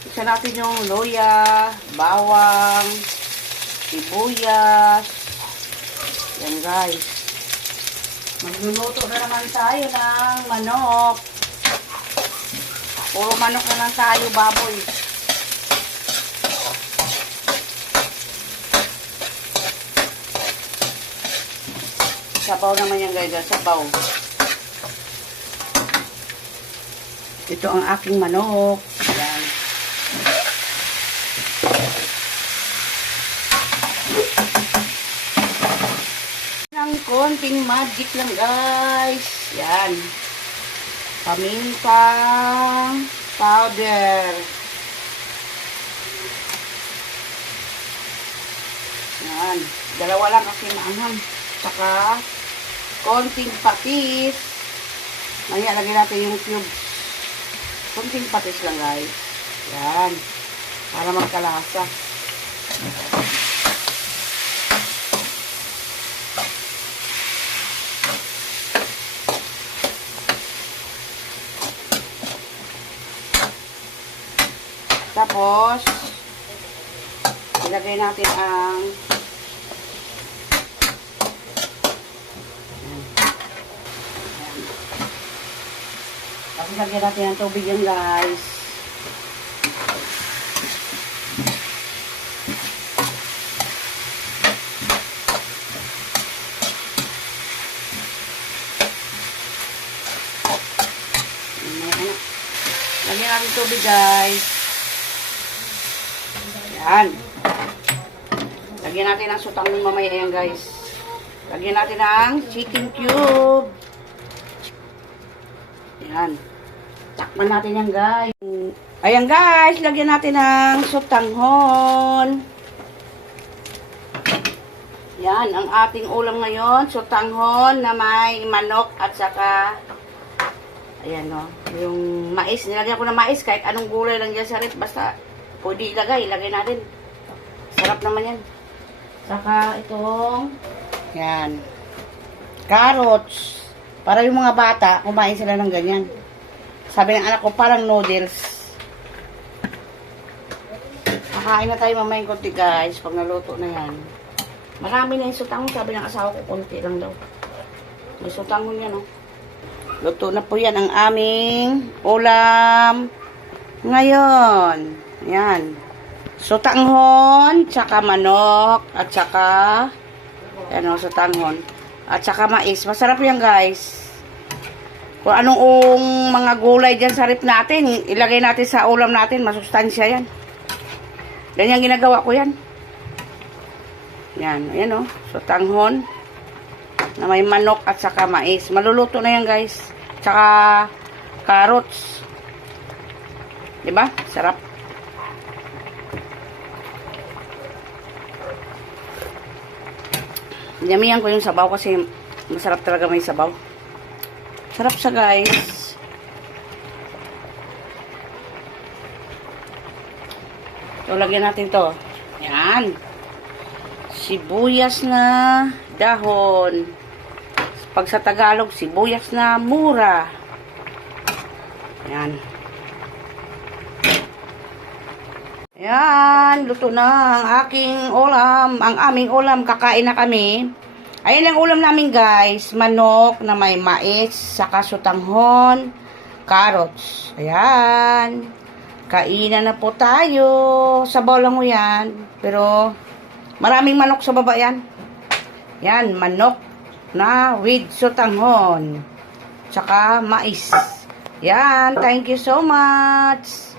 Isa natin yung loya, bawang, sibuyas. Yan guys. Magluluto na naman tayo ng manok. Puro manok na lang tayo, baboy. Sabaw naman yan guys, ah, sabaw. Ito ang aking manok. Yan. ng konting magic lang guys. Yan. Pamintang powder. Yan. Dalawa lang kasi maanghang. Saka konting patis. Maya lagyan natin yung cubes. Konting patis lang guys. Yan. Para magkalasa. Tapos, ilagay natin ang. Tapos lagyan natin ng tubig yan guys. Lagyan natin tubig guys. Yan. Lagyan natin ang sutang ng mamaya yan, guys. Lagyan natin ang chicken cube. Yan. Takpan natin yan, guys. Ayan, guys. Lagyan natin ng sutanghon. Yan, ang ating ulam ngayon, sutanghon na may manok at saka ayan, no. Yung mais, nilagyan ko ng mais kahit anong gulay lang dyan sa rep. Basta Pwede ilagay, ilagay natin. Sarap naman yan. Saka itong, yan, carrots. Para yung mga bata, kumain sila ng ganyan. Sabi ng anak ko, parang noodles. Kakain na tayo mamayang konti guys, pag naluto na yan. Marami na yung sutangon, sabi ng asawa ko, konti lang daw. May sutangon yan, oh. Luto na po yan ang aming ulam ngayon. Yan. Sutanghon, tsaka manok, at tsaka, ano, sutanghon, at tsaka mais. Masarap yan, guys. Kung anong mga gulay dyan sa rip natin, ilagay natin sa ulam natin, masustansya yan. Ganyan ginagawa ko yan. Yan, ayan o, sutanghon, na may manok at saka mais. Maluluto na yan, guys. Tsaka, carrots. Diba? Sarap. Yamihan ko yung sabaw kasi masarap talaga may sabaw. Sarap siya guys. So, lagyan natin to. Yan. Sibuyas na dahon. Pag sa Tagalog, sibuyas na mura. Yan. Ayan, luto na ang aking ulam. Ang aming ulam, kakain na kami. Ayan ang ulam namin guys. Manok na may mais, saka sutanghon, carrots. Ayan. Kainan na po tayo. Sabaw lang mo yan. Pero, maraming manok sa baba yan. Yan, manok na with sutanghon. Tsaka mais. Yan, thank you so much.